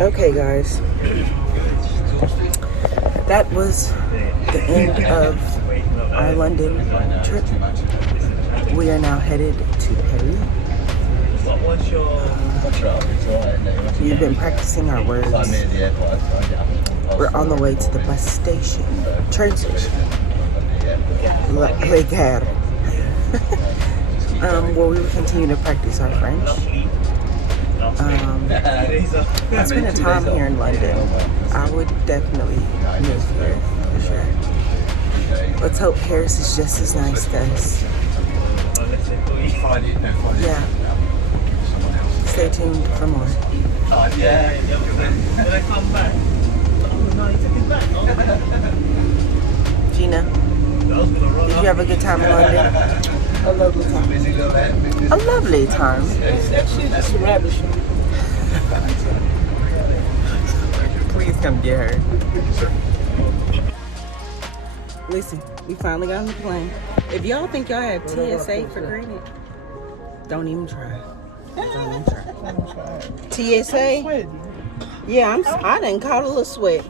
Okay, guys, that was the end of our London trip. We are now headed to Paris. We've been practicing our words. We're on the way to the bus station, train station, Le Gare, where we will continue to practice our French. I spent a time here in London. I would definitely move here for sure. Let's hope Paris is just as nice, guys. Yeah. Stay tuned for more. Gina, did you have a good time in London? A lovely time. A lovely time. It's actually just ravishing. Please come get her. Listen, we finally got on the plane. If y'all think y'all have TSA for granted, don't even try. Don't even try. TSA? Yeah, I done caught a little sweat.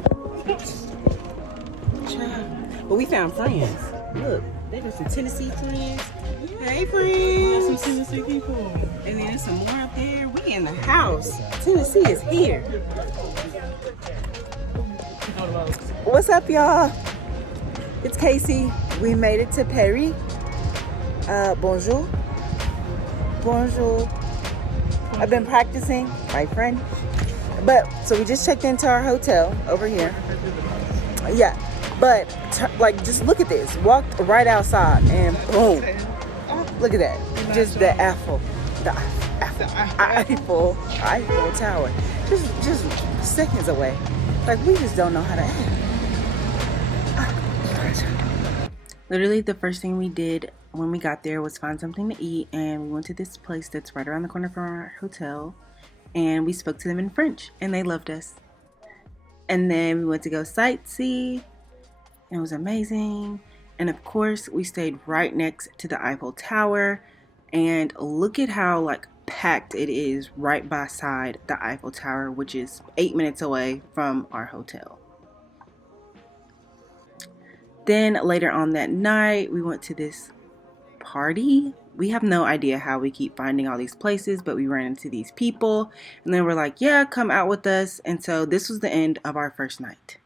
But we found friends. Look, they got some Tennessee friends. Hey, friends. Some Tennessee people. And then there's some more up there. We in the house. Tennessee is here. What's up, y'all? It's Kasey. We made it to Paris. Bonjour. Bonjour. I've been practicing my French. So we just checked into our hotel over here. Yeah. But, just look at this. Walked right outside and boom. Look at that. Just the Eiffel Tower. Just seconds away. Like, we just don't know how to act. Literally, the first thing we did when we got there was find something to eat. And we went to this place that's right around the corner from our hotel. And we spoke to them in French. And they loved us. And then we went to go sightsee. It was amazing. And of course, we stayed right next to the Eiffel Tower. And look at how packed it is right beside the Eiffel Tower, which is 8 minutes away from our hotel. Then later on that night, we went to this party. We have no idea how we keep finding all these places, but we ran into these people. And then we're like, yeah, come out with us. And so this was the end of our first night.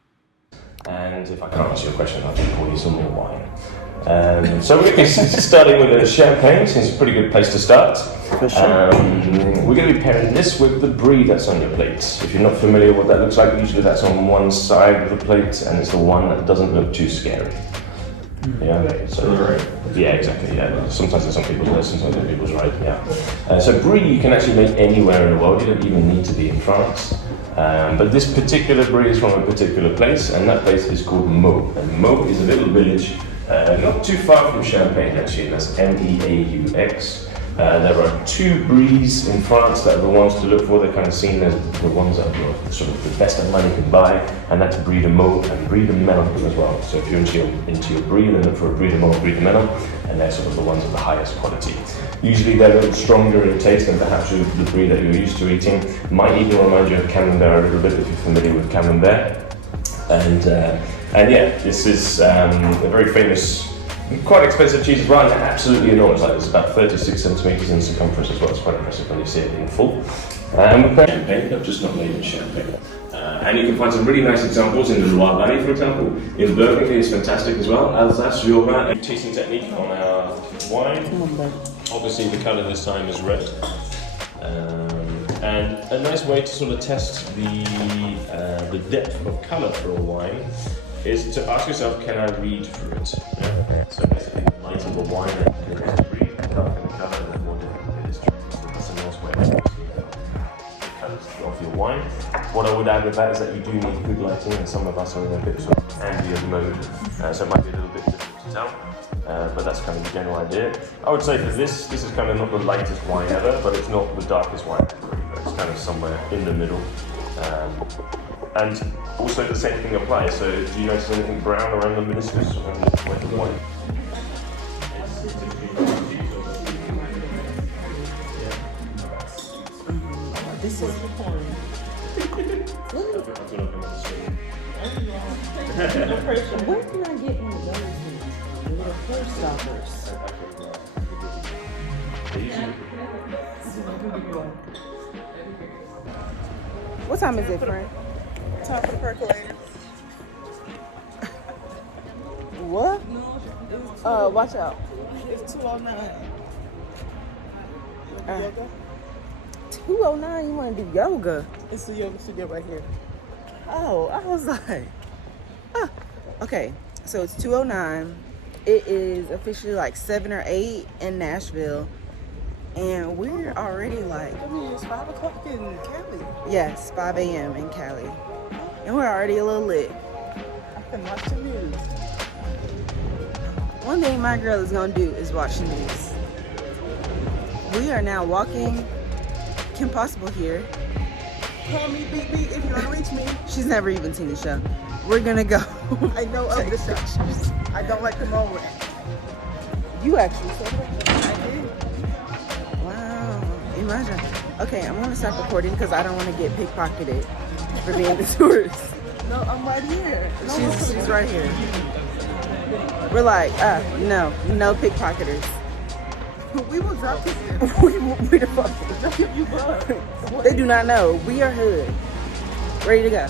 And if I can't answer your question, I'll just pour you some more wine. So we're going to be starting with a champagne. It's a pretty good place to start. For sure. We're going to be pairing this with the brie that's on your plate. If you're not familiar with what that looks like, usually that's on one side of the plate, and it's the one that doesn't look too scary. Yeah. So yeah, exactly. Yeah. Sometimes there's some people's left, sometimes other people's right. Yeah. So brie you can actually make anywhere in the world. You don't even need to be in France. But this particular brie is from a particular place, and that place is called Meaux. And Meaux is a little village not too far from Champagne, actually. That's Meaux. There are two bries in France that are the ones to look for. They're kind of seen as the ones that are sort of the best that money can buy, and that's Brie de Meaux and Brie de Melon as well. So if you're into your brie, then look for a Brie de Meaux or Brie de Melon, and they're sort of the ones of the highest quality. Usually they're a little stronger in taste than perhaps the brie that you're used to eating. Might even remind you of Camembert a little bit if you're familiar with Camembert. And yeah, this is a very famous, quite expensive cheese as well, and absolutely enormous. It's about 36 centimeters in circumference as well. It's quite impressive when you see it in full. And with Champagne, they're just not made in Champagne. And you can find some really nice examples in the Loire Valley, for example. In Burgundy, it's fantastic as well. Alsace, Jura. A tasting technique on our wine. Obviously, the colour this time is red. And a nice way to sort of test the depth of colour for a wine is to ask yourself, can I read through it? Yeah? So basically, the light of the wine that you can read, the darker the colour, the more difficult it is to read. So that's a nice way to see the colours of your wine. What I would add with that is that you do need good lighting, and some of us are in a bit sort of ambient mode, so it might be a little bit difficult to tell. But that's kind of the general idea. I would say for this is kind of not the lightest wine ever, but it's not the darkest wine ever either. It's kind of somewhere in the middle. And also the same thing applies. So do you notice anything brown around the meniscus around the weight of the wine? This is Where can I get one of those things? The little purse stoppers. What time is it, friend? Time for the percolator. What? Watch out. It's 2:09. Yoga? 2:09, you want to do yoga? It's the yoga studio right here. Oh, I was like, okay, so it's 2:09. It is officially like 7 or 8 in Nashville. And we're already like... I mean, it's 5 o'clock in Cali. Yes, 5 a.m. in Cali. And we're already a little lit. I can watch the news. One thing my girl is going to do is watch the news. We are now walking Kim Possible here. Call me, beat me if you want to reach me. She's never even seen the show. We're going to go. I know of the show. I don't like the moment. You actually said that? I did. Wow. Imagine. Okay, I'm going to stop recording because I don't want to get pickpocketed for being the tourist. No, I'm right here. No, She's right here. We're like, no pickpocketers. We will drop this in. we the fuck. You bug. They do not know. We are hood. Ready to go.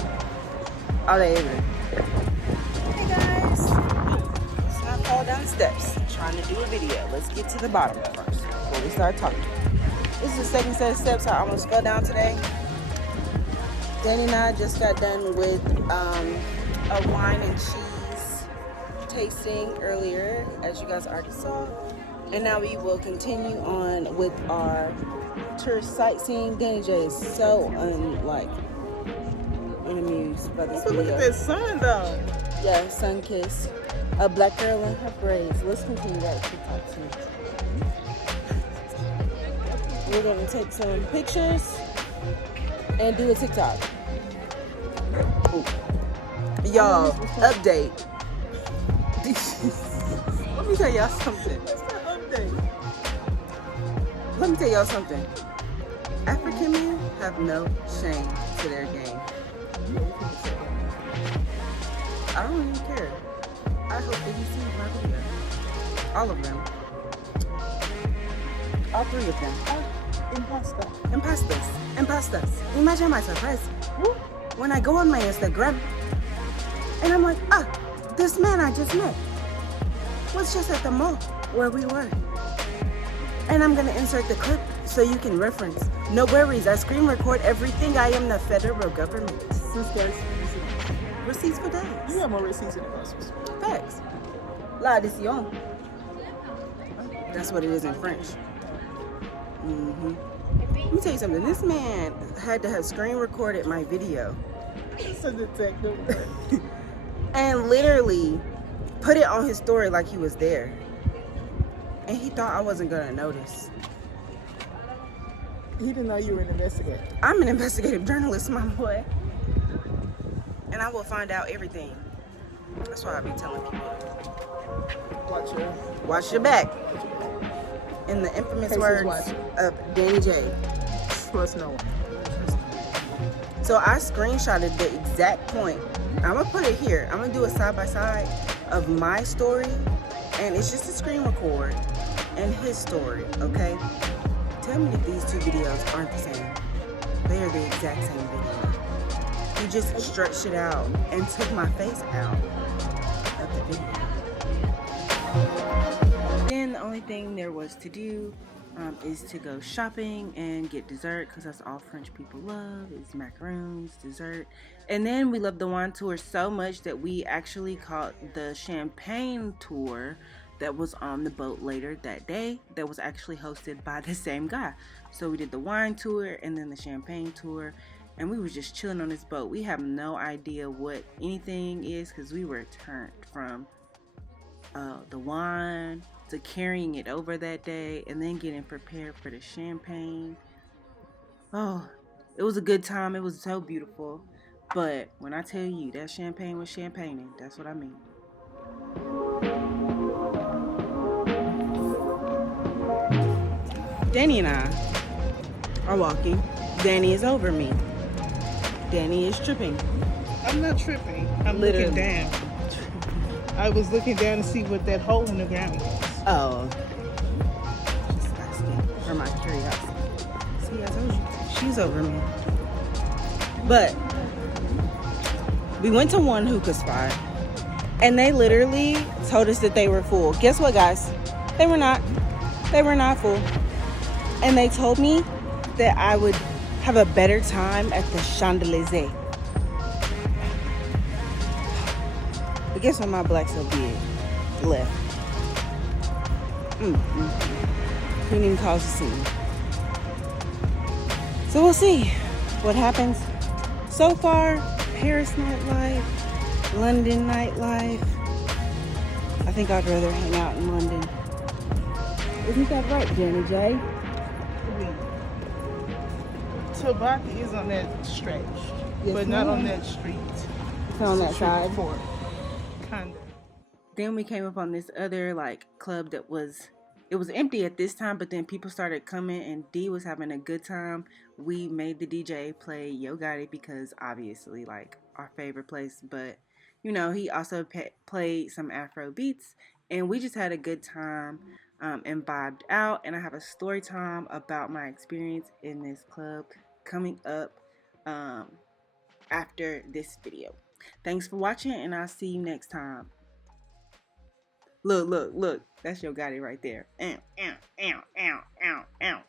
All day, every day. Hey guys. Let's not fall down the steps. Trying to do a video. Let's get to the bottom first before we start talking. This is the second set of steps I almost fell down today. Danny and I just got done with a wine and cheese tasting earlier, as you guys already saw. And now we will continue on with our tourist sightseeing. Danny J is so unamused by this Look video. at this sun, though. Yeah, sun kiss. A black girl in her braids. Let's continue that TikTok soon. We're gonna take some pictures and do a TikTok. Ooh. Y'all, update. Let me tell y'all something. Let me tell y'all something. African men have no shame to their game. I don't even care. I hope that he sees my video. All of them. All 3 of them. Impastas. Imagine my surprise when I go on my Instagram and I'm like, this man I just met was just at the mall where we were. And I'm gonna insert the clip so you can reference. No worries, I screen record everything. I am the federal government. Receipts for days. You have more receipts than us. Facts. La addition. That's what it is in French. Let me tell you something. This man had to have screen recorded my video. It's a detective. And literally put it on his story like he was there. And he thought I wasn't gonna notice. He didn't know you were an investigator. I'm an investigative journalist, my boy. And I will find out everything. That's why I be telling people. Watch your back. In the infamous Kasey's words watching. of Danny J. Trust no one. So I screenshotted the exact point. I'm gonna put it here. I'm gonna do a side by side of my story, and it's just a screen record and his story, okay? Tell me if these 2 videos aren't the same. They are the exact same video. He just stretched it out and took my face out of the video. Then the only thing there was to do is to go shopping and get dessert, because that's all French people love is macaroons, dessert. And then we loved the wine tour so much that we actually caught the champagne tour that was on the boat later that day, that was actually hosted by the same guy. So we did the wine tour and then the champagne tour, and we was just chilling on this boat. We have no idea what anything is, because we were turned from the wine to carrying it over that day and then getting prepared for the champagne. Oh, it was a good time. It was so beautiful. But when I tell you that champagne was champagning, that's what I mean. Danny and I are walking. Danny is over me. Danny is tripping. I'm not tripping. I'm Literally. looking down. I was looking down to see what that hole in the ground was. Oh. Just asking for my curiosity. See, I told you. She's over me. But we went to one hookah spot, and they literally told us that they were full. Guess what, guys? They were not. They were not full. And they told me that I would have a better time at the Champs-Élysées. But guess what my black so big left? Couldn't even cause a scene. So we'll see what happens. So far, Paris nightlife, London nightlife. I think I'd rather hang out in London. Isn't that right, Jenny J? Tobacco is on that stretch, Yes, but not on ma'am. that street. It's on that side. Kinda. Then we came up on this other like club that was empty at this time, but then people started coming and D was having a good time. We made the DJ play Yo Gotti because obviously like our favorite place, but you know, he also played some Afro beats, and we just had a good time and vibed out. And I have a story time about my experience in this club coming up after this video. Thanks for watching, and I'll see you next time. Look. That's Yo Gotti right there. Ow, ow, ow, ow, ow, ow.